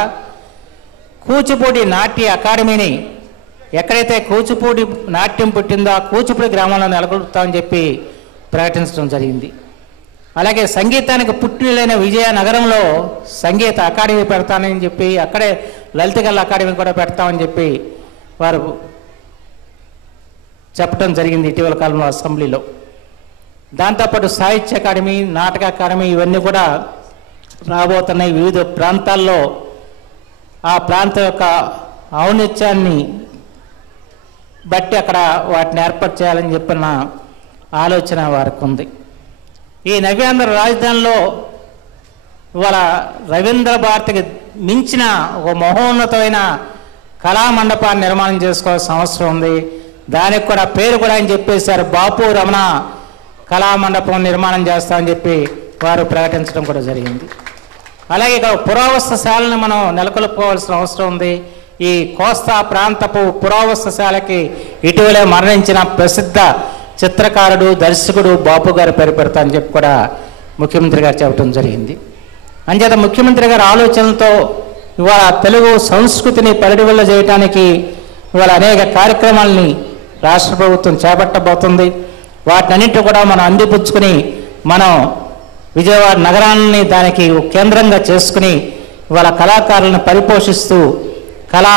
కూచిపూడి నాట్య అకాడమీని ఎక్కడైతే కూచిపూడి నాట్యం పుట్టిందో ఆ కూచిపూడి గ్రామంలో నెలకొల్పుతామని చెప్పి ప్రకటించడం జరిగింది. అలాగే సంగీతానికి పుట్టినైన విజయనగరంలో సంగీత అకాడమీ పెడతానని చెప్పి అక్కడే లలితకళ అకాడమీ కూడా పెడతామని చెప్పి వారు చెప్పడం జరిగింది ఇటీవల కాలంలో అసెంబ్లీలో. దాంతోపాటు సాహిత్య అకాడమీ, నాటక అకాడమీ ఇవన్నీ కూడా రాబోతున్నాయి. వివిధ ప్రాంతాల్లో ఆ ప్రాంతం యొక్క ఔన్నత్యాన్ని బట్టి అక్కడ వాటిని ఏర్పాటు చేయాలని చెప్పిన ఆలోచన వారికి ఉంది. ఈ నవ్యాంధ్ర రాజధానిలో ఇవాళ రవీంద్ర భారతికి మించిన ఒక మహోన్నతమైన కళామండపాన్ని నిర్మాణం చేసుకోవాల్సిన అవసరం ఉంది. దానికి కూడా పేరు కూడా ఆయన చెప్పేశారు, బాపు రమణ కళామండపం నిర్మాణం చేస్తామని చెప్పి వారు ప్రకటించడం కూడా జరిగింది. అలాగే ఇక్కడ పురావస్తు శాలను మనం నెలకొల్పుకోవాల్సిన అవసరం ఉంది. ఈ కోస్తా ప్రాంతపు పురావస్తు శాలకి ఇటీవలే మరణించిన ప్రసిద్ధ చిత్రకారుడు, దర్శకుడు బాపు గారి పేరు పెడతా అని చెప్పి కూడా ముఖ్యమంత్రి గారు చెప్పడం జరిగింది. అంచేత ముఖ్యమంత్రి గారి ఆలోచనలతో ఇవాళ తెలుగు సంస్కృతిని పరిడివల్ల చేయడానికి ఇవాళ అనేక కార్యక్రమాలని రాష్ట్ర ప్రభుత్వం చేపట్టబోతుంది. వాటినన్నింటినీ కూడా మనం అందిపుచ్చుకుని మనం విజయవాడ నగరాన్ని దానికి కేంద్రంగా చేసుకుని ఇవాళ కళాకారులను పరిపోషిస్తూ కళా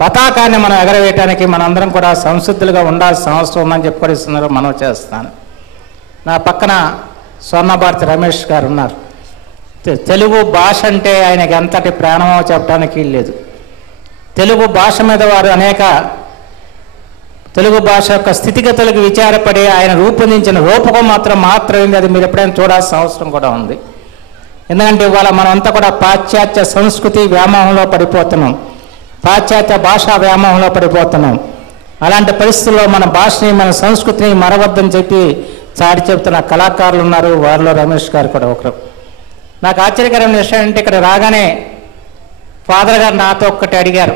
పతాకాన్ని మనం ఎగరవేయటానికి మనందరం కూడా సంసిద్ధులుగా ఉండాల్సిన అవసరం ఉందని చెప్పుకొస్తున్నారు. మనం చేస్తాను. నా పక్కన స్వర్ణభారతి రమేష్ గారు ఉన్నారు. తెలుగు భాష అంటే ఆయనకి ఎంతటి ప్రాణమో చెప్పడానికి లేదు. తెలుగు భాష మీద వారు అనేక తెలుగు భాష యొక్క స్థితిగతులకు విచారపడి ఆయన రూపొందించిన రూపకం మాత్రమే అది మీరు ఎప్పుడైనా చూడాల్సిన అవసరం కూడా ఉంది. ఎందుకంటే ఇవాళ మనమంతా కూడా పాశ్చాత్య సంస్కృతి వ్యామోహంలో పడిపోతున్నాం, పాశ్చాత్య భాషా వ్యామోహంలో పడిపోతున్నాం. అలాంటి పరిస్థితుల్లో మన భాషని, మన సంస్కృతిని మరవద్దని చెప్పి చాటి చెబుతున్న కళాకారులు ఉన్నారు. వారిలో రమేష్ గారు కూడా ఒకరు. నాకు ఆశ్చర్యకరమైన విషయం అంటే ఇక్కడ రాగానే ఫాదర్ గారు నాతో ఒక్కటి అడిగారు,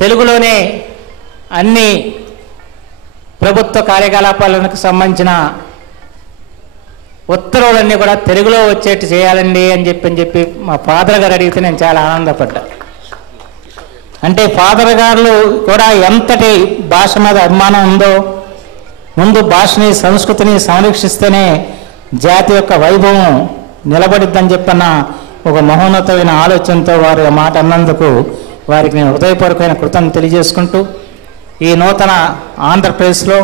తెలుగులోనే అన్ని ప్రభుత్వ కార్యకలాపాలకు సంబంధించిన ఉత్తర్వులన్నీ కూడా తెలుగులో వచ్చేట్టు చేయాలండి అని చెప్పి మా ఫాదర్ గారు అడిగితే నేను చాలా ఆనందపడ్డా. అంటే ఫాదర్ గారు కూడా ఎంతటి భాష మీద అభిమానం ఉందో, ముందు భాషని సంస్కృతిని సంరక్షిస్తేనే జాతి యొక్క వైభవం నిలబడిద్దని చెప్పన్న ఒక మహోన్నతమైన ఆలోచనతో వారు ఆ మాట అన్నందుకు వారికి నేను హృదయపూర్వకమైన కృతజ్ఞతలు తెలియజేసుకుంటూ ఈ నూతన ఆంధ్రప్రదేశ్లో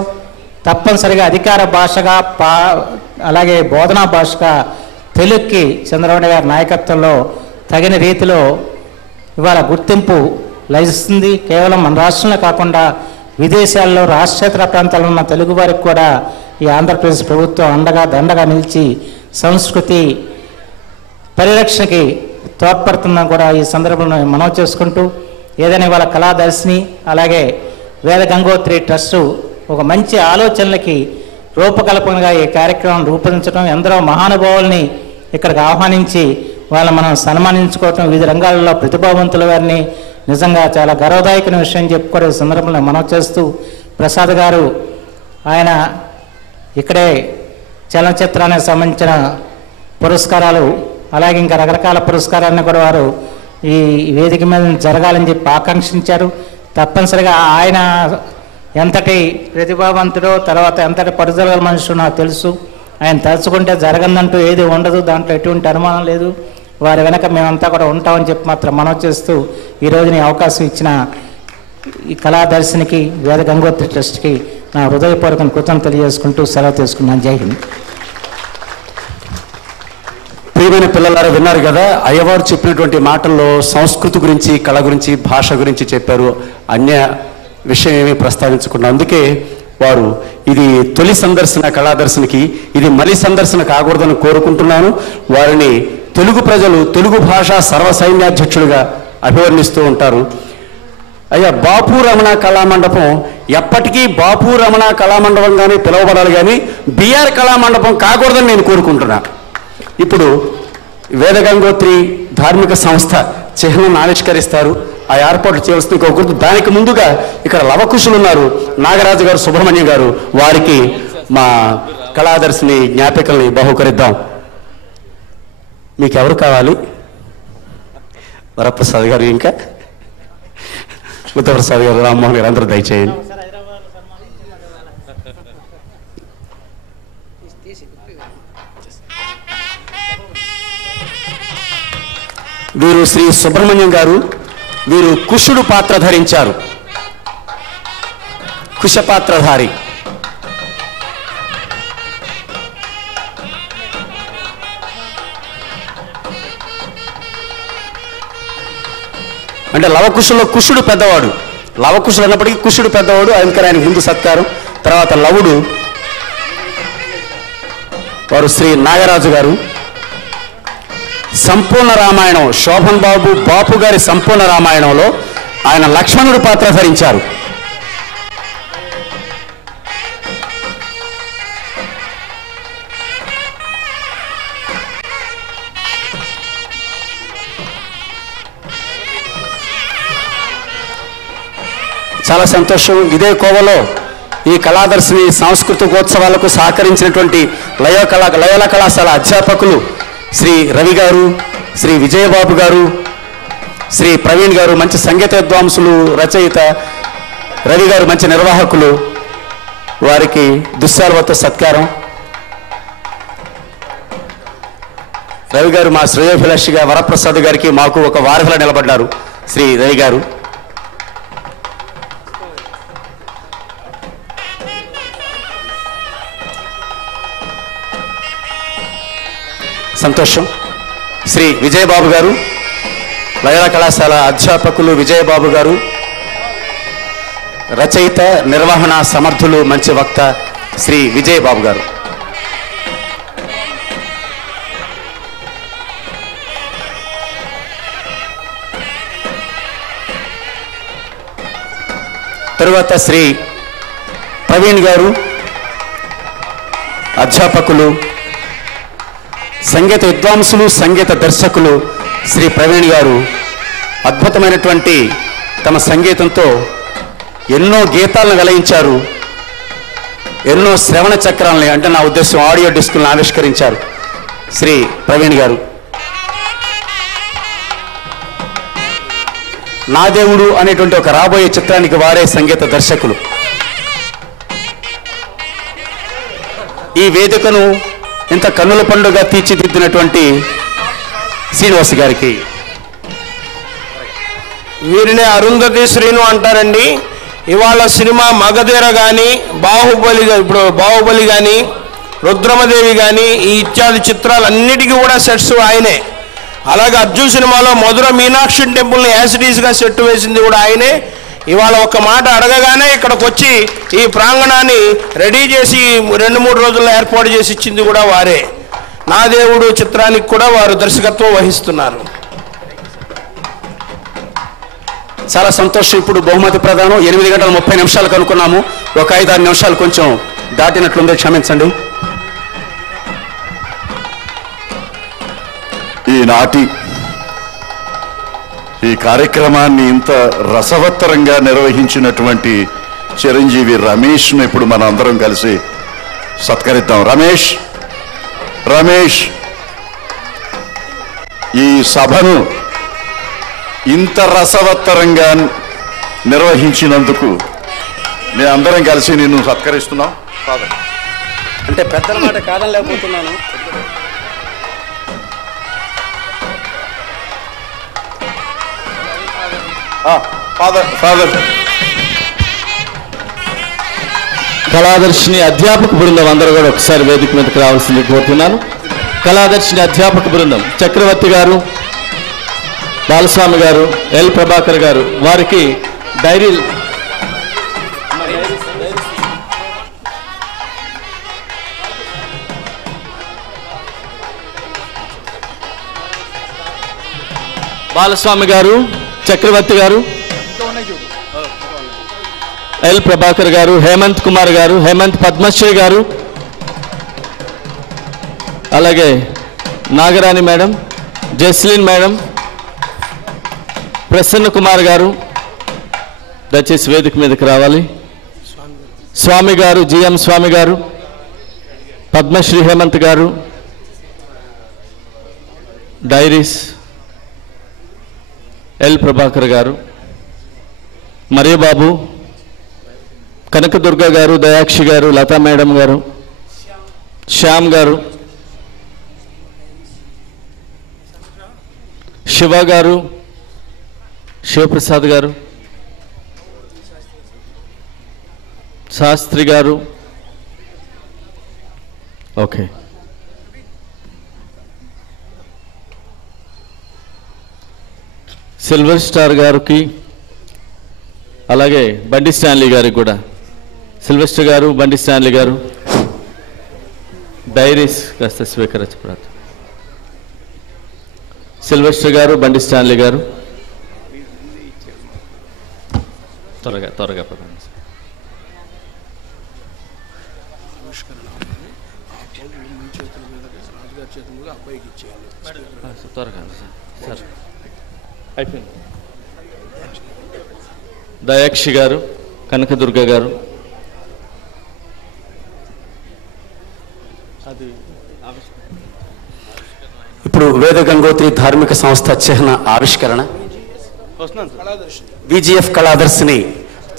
తప్పనిసరిగా అధికార భాషగా అలాగే బోధనా భాషగా తెలుగుకి చంద్రబాబు గారి నాయకత్వంలో తగిన రీతిలో ఇవాళ గుర్తింపు లభిస్తుంది. కేవలం మన రాష్ట్రంలో కాకుండా విదేశాల్లో రాష్ట్రేతర ప్రాంతాల్లో ఉన్న తెలుగు వారికి కూడా ఈ ఆంధ్రప్రదేశ్ ప్రభుత్వం అండగా దండగా నిలిచి సంస్కృతి పరిరక్షణకి తోడ్పడుతుందని కూడా ఈ సందర్భంలో మనవి చేసుకుంటూ, ఏదైనా ఇవాళ కళాదర్శిని అలాగే వేద గంగోత్రి ట్రస్టు ఒక మంచి ఆలోచనలకి రూపకల్పనగా ఈ కార్యక్రమం రూపొందించడం, ఎందరో మహానుభావుల్ని ఇక్కడికి ఆహ్వానించి వాళ్ళని మనం సన్మానించుకోవటం, వివిధ రంగాల్లో ప్రతిభావంతుల వారిని నిజంగా చాలా గర్వదాయకమైన విషయం చెప్పుకోవడం సందర్భంలో మనం చేస్తూ, ప్రసాద్ గారు ఆయన ఇక్కడే చలనచిత్రానికి సంబంధించిన పురస్కారాలు అలాగే ఇంకా రకరకాల పురస్కారాలను కూడా వారు ఈ వేదిక మీద జరగాలని చెప్పి ఆకాంక్షించారు. తప్పనిసరిగా ఆయన ఎంతటి ప్రతిభావంతుడో, తర్వాత ఎంతటి పరుదల మనుషుడు నాకు తెలుసు. ఆయన తలుచుకుంటే జరగదంటూ ఏది ఉండదు, దాంట్లో ఎటువంటి అనుమానం లేదు. వారి వెనక మేమంతా కూడా ఉంటామని చెప్పి మాత్రం మనవి చేస్తూ ఈరోజుని అవకాశం ఇచ్చిన ఈ కళాదర్శినికి వేద గంగోత్రి ట్రస్ట్కి నా హృదయపూర్వక కృతజ్ఞతలు తెలియజేసుకుంటూ సెలవు తీసుకున్నాను. జై హింద్. ప్రియమైన పిల్లలారా, విన్నారు కదా అయ్యవారు చెప్పినటువంటి మాటల్లో సంస్కృతి గురించి, కళ గురించి, భాష గురించి చెప్పారు. అన్య విషయం ఏమీ ప్రస్తావించకుండా. అందుకే వారు ఇది తొలి సందర్శన కళాదర్శనకి, ఇది మలి సందర్శన కాకూడదని కోరుకుంటున్నాను. వారిని తెలుగు ప్రజలు తెలుగు భాష సర్వసైన్యాధ్యక్షులుగా అభివర్ణిస్తూ ఉంటారు. అయ్యా, బాపు రమణ కళామండపం ఎప్పటికీ బాపు రమణ కళామండపంగానే పిలువబడాలి, కానీ బిఆర్ కళామండపం కాకూడదని నేను కోరుకుంటున్నా. ఇప్పుడు వేద గంగోత్రి ధార్మిక సంస్థ చిహ్నం ఆవిష్కరిస్తారు. ఆ ఏర్పాటు చేయవలసిన కోరుకుంటూ, దానికి ముందుగా ఇక్కడ లవకుశులు ఉన్నారు, నాగరాజు గారు, సుబ్రహ్మణ్యం గారు, వారికి మా కళాదర్శిని జ్ఞాపికల్ని బహుకరిద్దాం. మీకెవరు కావాలి? వరప్రసాద్ గారు, ఇంకా బుద్ధప్రసాద్ గారు, రామ్మోహన్ గారు అందరూ దయచేయండి. వీరు శ్రీ సుబ్రహ్మణ్యం గారు. వీరు కుశుడు పాత్ర ధరించారు. కుశపాత్రధారి. అంటే లవకుశుల్లో కుశుడు పెద్దవాడు. లవకుశుడు అన్నప్పటికీ కుశుడు పెద్దవాడు. అందుకని ఆయన ముందు సత్కారం. తర్వాత లవుడు వారు శ్రీ నాగరాజు గారు. సంపూర్ణ రామాయణం శోభన్ బాపు గారి సంపూర్ణ రామాయణంలో ఆయన లక్ష్మణుడు పాత్ర ధరించారు. చాలా సంతోషం. ఇదే కోవలో ఈ కళాదర్శిని సాంస్కృతికోత్సవాలకు సహకరించినటువంటి లయోలా కళాశాల అధ్యాపకులు శ్రీ రవి గారు, శ్రీ విజయబాబు గారు, శ్రీ ప్రవీణ్ గారు, మంచి సంగీత విద్వాంసులు, రచయిత రవి గారు మంచి నిర్వాహకులు. వారికి దుశ్శాలువతో సత్కారం. రవి గారు మా శ్రేయోభిలాషిగా వరప్రసాద్ గారికి మాకు ఒక వారధిలా నిలబడ్డారు. శ్రీ రవి గారు సంతోషం. శ్రీ విజయబాబు గారు, లయోలా కళాశాల అధ్యాపకులు విజయబాబు గారు, రచయిత, నిర్వహణ సమర్థులు, మంచి వక్త శ్రీ విజయబాబు గారు. తరువాత శ్రీ ప్రవీణ్ గారు, అధ్యాపకులు, సంగీత విద్వాంసులు, సంగీత దర్శకులు శ్రీ ప్రవీణ్ గారు అద్భుతమైనటువంటి తమ సంగీతంతో ఎన్నో గీతాలను వెలయించారు. ఎన్నో శ్రవణ చక్రాలని, అంటే నా ఉద్దేశం ఆడియో డిస్కులను ఆవిష్కరించారు శ్రీ ప్రవీణ్ గారు. నా దేవుడు అనేటువంటి ఒక రాబోయే చిత్రానికి వారే సంగీత దర్శకులు. ఈ వేదికను ఇంత కన్నుల పండుగ తీర్చిదిద్దినటువంటి శ్రీనివాస్ గారికి, వీరిని అరుంధతి శ్రీను అంటారండి. ఇవాళ సినిమా మగధీర కానీ, బాహుబలి కానీ, రుద్రమదేవి కానీ, ఈ ఇత్యాది చిత్రాలన్నిటికీ కూడా సెట్స్ ఆయనే. అలాగే అర్జున్ సినిమాలో మధుర మీనాక్షి టెంపుల్ని యాసిడీస్గా సెట్ వేసింది కూడా ఆయనే. ఇవాళ ఒక మాట అడగగానే ఇక్కడికి వచ్చి ఈ ప్రాంగణాన్ని రెడీ చేసి 2-3 రోజుల్లో ఏర్పాటు చేసి ఇచ్చింది కూడా వారే. నా దేవుడు చిత్రానికి కూడా వారు దర్శకత్వం వహిస్తున్నారు. చాలా సంతోషం. ఇప్పుడు బహుమతి ప్రదానం 8:30 అనుకున్నాము. ఒక 5-6 నిమిషాలు కొంచెం దాటినట్లుంది, క్షమించండి. ఈనాటి ఈ కార్యక్రమాన్ని ఇంత రసవత్తరంగా నిర్వహించినటువంటి చిరంజీవి రమేష్ను ఇప్పుడు మనం అందరం కలిసి సత్కరిద్దాం. రమేష్ ఈ సభను ఇంత రసవత్తరంగా నిర్వహించినందుకు మేము అందరం కలిసి నిన్ను సత్కరిస్తున్నాం. అంటే పెద్దల మాట కాదనలేకపోతున్నాను. ఫాదర్ కళాదర్శిని అధ్యాపక బృందం అందరూ కూడా ఒకసారి వేదిక మీదకి రావాల్సింది కోరుతున్నాను. కళాదర్శిని అధ్యాపక బృందం చక్రవర్తి గారు, బాలస్వామి గారు, ఎల్ ప్రభాకర్ గారు, వారికి డైరీ బాలస్వామి గారు, చక్రవర్తి గారు, ఎల్ ప్రభాకర్ గారు, హేమంత్ కుమార్ గారు, హేమంత్ పద్మశ్రీ గారు, అలాగే నాగరాణి మేడం, జస్లిన్ మేడం, ప్రసన్న కుమార్ గారు దయచేసి వేదిక మీదకి రావాలి. స్వామి గారు, జిఎం స్వామి గారు, పద్మశ్రీ హేమంత్ గారు, డైరీస్ ఎల్ ప్రభాకర్ గారు, మరియబాబు, కనకదుర్గ గారు, దయాక్షి గారు, లతా మేడం గారు, శ్యామ్ గారు, శివ గారు, శివప్రసాద్ గారు, శాస్త్రి గారు. ఓకే, సిల్వర్ స్టార్ గారికి, అలాగే బండి స్టాన్లీ గారికి కూడా. సిల్వెస్టర్ గారు, బండి స్టాన్లీ గారు, డైరీస్ కాస్త స్వీకరించ ప్రార్థన. సిల్వెస్టర్ గారు, బండి స్టాన్లీ గారు, త్వరగా త్వరగా ప్రధాన త్వరగా సార్ అయిపోయింది. దయాక్షి గారు, కనకదుర్గ గారు, ఇప్పుడు వేద గంగోత్రి ధార్మిక సంస్థ చిహ్న ఆవిష్కరణ. విజిఎఫ్ కళాదర్శిని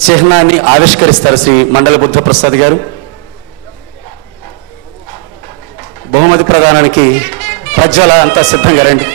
చిహ్నాన్ని ఆవిష్కరిస్తారు శ్రీ మండల బుద్ధప్రసాద్ గారు. బహుమతి ప్రదానానికి ప్రజ్వల అంతా సిద్ధంగా రండి.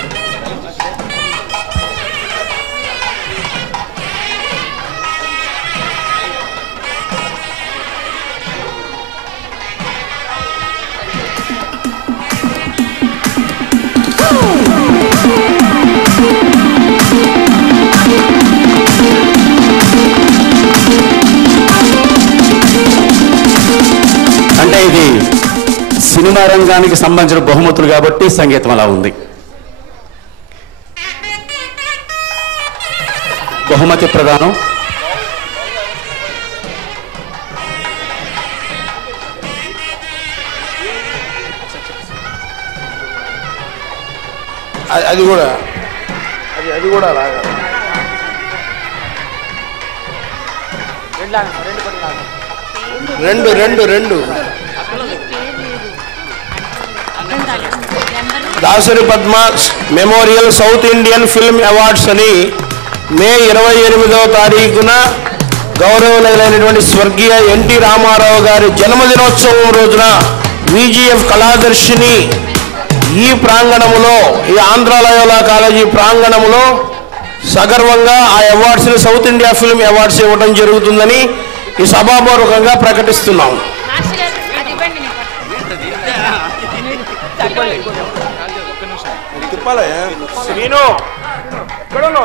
అంటే ఇది సినిమా రంగానికి సంబంధించిన బహుమతులు కాబట్టి సంగీతం అలా ఉంది. బహుమతి ప్రదానం అది కూడా అది కూడా రాగా రెండు రెండు రెండు Dasari Padma memorial south Indian film awards అని మే 28వ తారీఖున గౌరవనీయులైనటువంటి స్వర్గీయ ఎన్టీ రామారావు గారి జన్మదినోత్సవం రోజున విజిఎఫ్ కళాదర్శిని ఈ ప్రాంగణములో, ఈ ఆంధ్ర లయోలా కాలేజీ ప్రాంగణములో సగర్వంగా ఆ అవార్డ్స్ని సౌత్ ఇండియా ఫిల్మ్ అవార్డ్స్ ఇవ్వడం జరుగుతుందని ఈ సభాపూర్వకంగా ప్రకటిస్తున్నాం.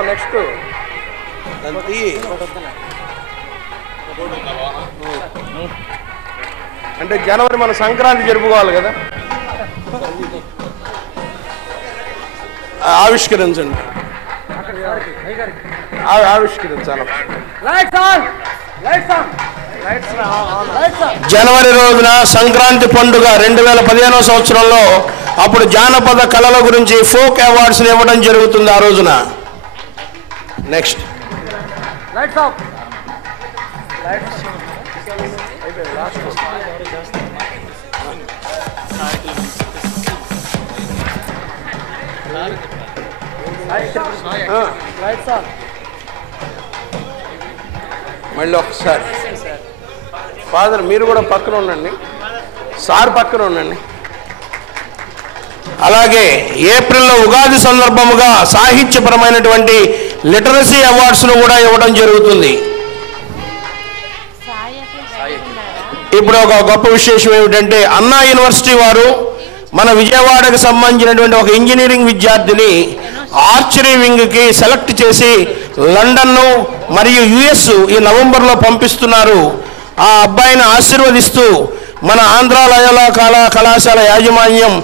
నెక్స్ట్ అంటే జనవరి మన సంక్రాంతి జరుపుకోవాలి కదా, ఆవిష్కరించండి ఆవిష్కరించాలి. జనవరి రోజున సంక్రాంతి పండుగ 2015వ సంవత్సరంలో అప్పుడు జానపద కళల గురించి ఫోక్ అవార్డ్స్ ఇవ్వడం జరుగుతుంది ఆ రోజున. నెక్స్ట్ మళ్ళీ ఒకసారి ఫాదర్ మీరు కూడా పక్కన ఉండండి, సార్ పక్కన ఉండండి. అలాగే ఏప్రిల్లో ఉగాది సందర్భముగా సాహిత్యపరమైనటువంటి లిటరసీ అవార్డ్స్ను కూడా ఇవ్వడం జరుగుతుంది. ఇప్పుడు ఒక గొప్ప విశేషం ఏమిటంటే అన్నా యూనివర్సిటీ వారు మన విజయవాడకు సంబంధించినటువంటి ఒక ఇంజనీరింగ్ విద్యార్థిని ఆర్చరీ వింగ్కి సెలెక్ట్ చేసి లండన్ను మరియు యుఎస్ ఈ నవంబర్లో పంపిస్తున్నారు. ఆ అబ్బాయిని ఆశీర్వదిస్తూ మన ఆంధ్ర లయోలా కళాశాల యాజమాన్యం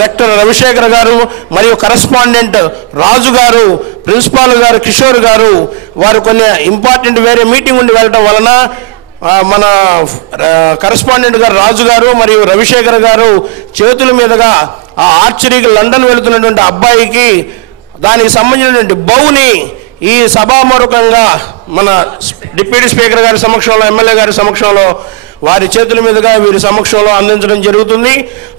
రెక్టర్ రవిశేఖర్ గారు మరియు కరస్పాండెంట్ రాజు గారు, ప్రిన్సిపాల్ గారు కిషోర్ గారు, వారు కొన్ని ఇంపార్టెంట్ వేరే మీటింగ్ ఉండి వెళ్ళడం వలన మన కరస్పాండెంట్ గారు రాజు గారు మరియు రవిశేఖర్ గారు చేతుల మీదుగా ఆ ఆర్చరీకి లండన్ వెళుతున్నటువంటి అబ్బాయికి దానికి సంబంధించినటువంటి బౌని ఈ సభామూలకంగా మన డిప్యూటీ స్పీకర్ గారి సమక్షంలో, ఎమ్మెల్యే గారి సమక్షంలో వారి చేతుల మీదుగా వీరి సమక్షంలో అందించడం జరుగుతుంది.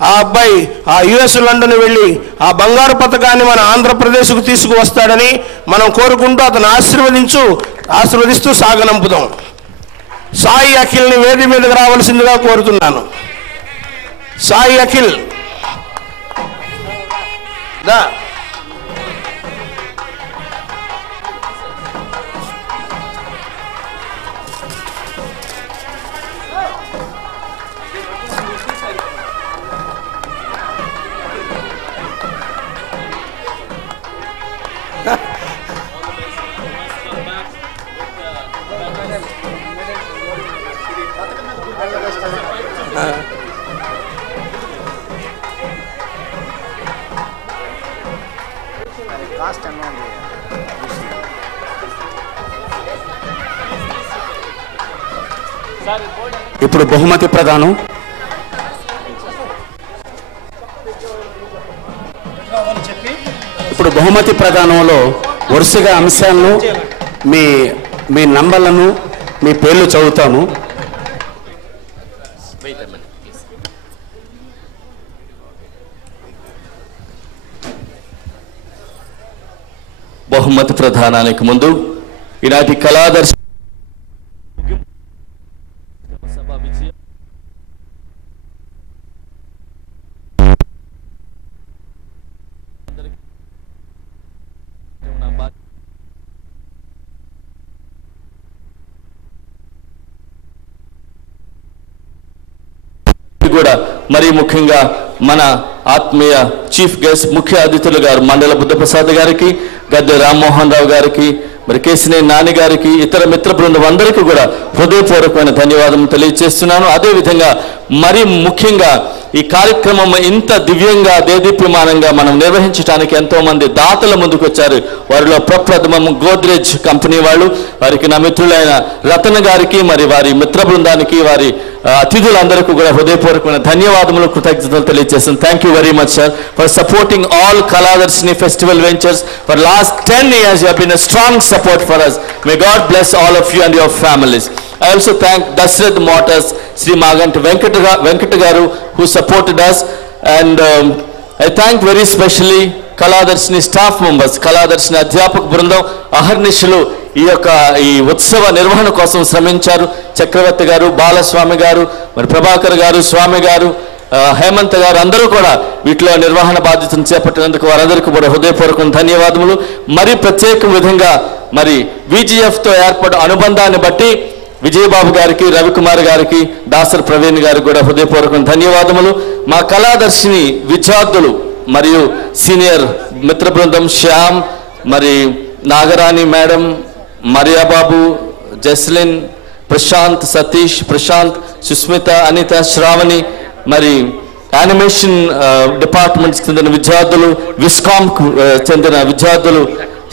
ఆ అబ్బాయి ఆ యుఎస్ లండన్ వెళ్ళి ఆ బంగారు పథకాన్ని మన ఆంధ్రప్రదేశ్కు తీసుకువస్తాడని మనం కోరుకుంటూ అతను ఆశీర్వదిస్తూ సాగనంపుదాం. సాయి అఖిల్ని వేది మీదకి రావాల్సిందిగా కోరుతున్నాను. సాయి అఖిల్ దా ఇప్పుడు బహుమతి ప్రదానం. ఇప్పుడు బహుమతి ప్రదానంలో వరుసగా అంశాలను మీ నంబర్లను మీ పేర్లు చదువుతాము. బహుమతి ప్రదానానికి ముందు ఈనాటి కళాదర్శి కూడా మరీ ముఖ్యంగా మన ఆత్మీయ చీఫ్ గెస్ట్ ముఖ్య అతిథులు గారు మండల బుద్ధప్రసాద్ గారికి, గద్దె రామ్మోహన్ రావు గారికి, మరి కేసినేని నాని గారికి, ఇతర మిత్ర బృందం అందరికీ కూడా హృదయపూర్వకమైన ధన్యవాదాలు తెలియజేస్తున్నాను. అదేవిధంగా మరి ముఖ్యంగా ఈ కార్యక్రమం ఇంత దివ్యంగా దేదీప్యమానంగా మనం నిర్వహించడానికి ఎంతో మంది దాతల ముందుకు వచ్చారు. వారిలో ప్రప్రథమం గోద్రేజ్ కంపెనీ వాళ్ళు, వారికి నా మిత్రులైన రతన్ గారికి, మరి వారి మిత్ర బృందానికి, వారి అతిథులందరికీ కూడా హృదయపూర్వకమైన ధన్యవాదములు, కృతజ్ఞతలు తెలియజేస్తాను. Thank you very much sir for supporting all Kaladarshini festival ventures for last 10 years. You have been a strong support for us. May God bless all of you and your families. I also thank Dasrath Motors, Sri Maganti Venkata Garu, who supported us, and I thank very specially Kaladarshini staff members, Kaladarshini అధ్యాపక బృందం అహర్నిశలు ఈ ఉత్సవ నిర్వహణ కోసం శ్రమించారు. చక్రవర్తి గారు, బాలస్వామి గారు, మరి ప్రభాకర్ గారు, స్వామి గారు, హేమంత్ గారు అందరూ కూడా వీటిలో నిర్వహణ బాధ్యతను చేపట్టినందుకు వారందరికీ కూడా హృదయపూర్వక ధన్యవాదములు. మరి ప్రత్యేక విధంగా మరి విజిఎఫ్తో ఏర్పడిన అనుబంధాన్ని బట్టి విజయబాబు గారికి, రవికుమార్ గారికి, దాసర్ ప్రవీణ్ గారికి కూడా హృదయపూర్వక ధన్యవాదములు. మా కళాదర్శిని విద్యార్థులు మరియు సీనియర్ మిత్ర బృందం శ్యామ్, మరి నాగరాణి మేడం, మరియాబాబు, జస్లిన్, ప్రశాంత్, సతీష్, ప్రశాంత్, సుస్మిత, అనిత, శ్రావణి, మరి యానిమేషన్ డిపార్ట్మెంట్స్ చెందిన విద్యార్థులు, విస్కామ్ చెందిన విద్యార్థులు,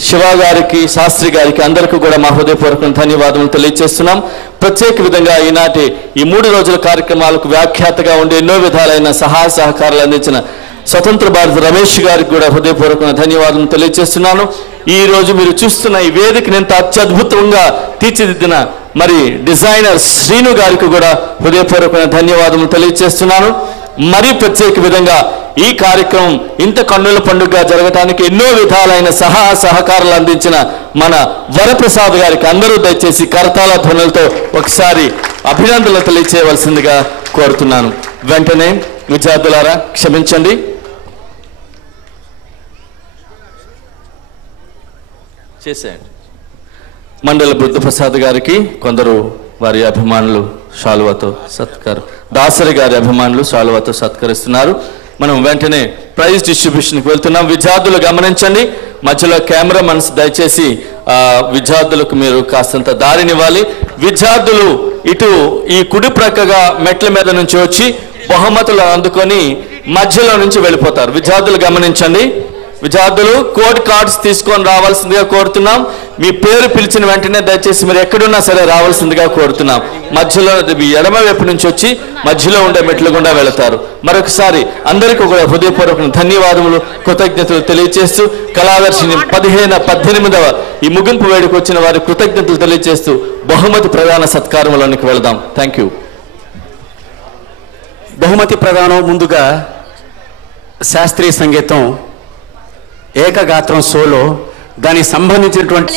శివ గారికి, శాస్త్రి గారికి అందరికీ కూడా మా హృదయపూర్వక ధన్యవాదాలు తెలియజేస్తున్నాం. ప్రత్యేక విధంగా ఈనాటి ఈ 3 రోజుల కార్యక్రమాలకు వ్యాఖ్యాతగా ఉండే ఎన్నో విధాలైన సహాయ సహకారాలు అందించిన స్వతంత్ర భారత రమేష్ గారికి కూడా హృదయపూర్వక ధన్యవాదాలు తెలియజేస్తున్నాను. ఈ రోజు మీరు చూస్తున్న ఈ వేదికని ఎంత అత్యద్భుతంగా తీర్చిదిద్దిన మరి డిజైనర్ శ్రీను గారికి కూడా హృదయపూర్వక ధన్యవాదాలు తెలియజేస్తున్నాను. మరి ప్రత్యేక విధంగా ఈ కార్యక్రమం ఇంత కన్నుల పండుగగా జరగడానికి ఎన్నో విధాలైన సహకారాలు అందించిన మన వరప్రసాద్ గారికి అందరూ దయచేసి కరతాళ ధ్వనులతో ఒకసారి అభినందనలు తెలియచేయవలసిందిగా కోరుతున్నాను. వెంటనే విద్యార్థులారా క్షమించండి. చేసేయండి. మండల బుద్ధప్రసాద్ గారికి కొందరు వారి అభిమానులు శాలువాతో సత్కారం, దాసరి గారి అభిమానులు శాలువాతో సత్కరిస్తున్నారు. మనం వెంటనే ప్రైజ్ డిస్ట్రిబ్యూషన్కి వెళ్తున్నాం. విద్యార్థులు గమనించండి, మధ్యలో కెమెరామన్స్ దయచేసి విద్యార్థులకు మీరు కాస్తంత దారినివ్వాలి. విద్యార్థులు ఇటు ఈ కుడి ప్రక్కగా మెట్ల మీద నుంచి వచ్చి బహుమతులు అందుకొని మధ్యలో నుంచి వెళ్ళిపోతారు. విద్యార్థులు గమనించండి, విద్యార్థులు కోడ్ కార్డ్స్ తీసుకొని రావాల్సిందిగా కోరుతున్నాం. మీ పేరు పిలిచిన వెంటనే దయచేసి మీరు ఎక్కడున్నా సరే రావాల్సిందిగా కోరుతున్నాం. మధ్యలో ఎడమ వైపు నుంచి వచ్చి మధ్యలో ఉండే మెట్ల గుండా వెళతారు. మరొకసారి అందరికీ కూడా హృదయపూర్వక ధన్యవాదములు, కృతజ్ఞతలు తెలియజేస్తూ కళాదర్శిని 18వ ఈ ముగింపు వేడుకు వచ్చిన వారి కృతజ్ఞతలు తెలియజేస్తూ బహుమతి ప్రధాన సత్కారంలోనికి వెళదాం. Thank you. బహుమతి ప్రదానం ముందుగా శాస్త్రీయ సంగీతం ఏకగాత్రం సోలో దానికి సంబంధించినటువంటి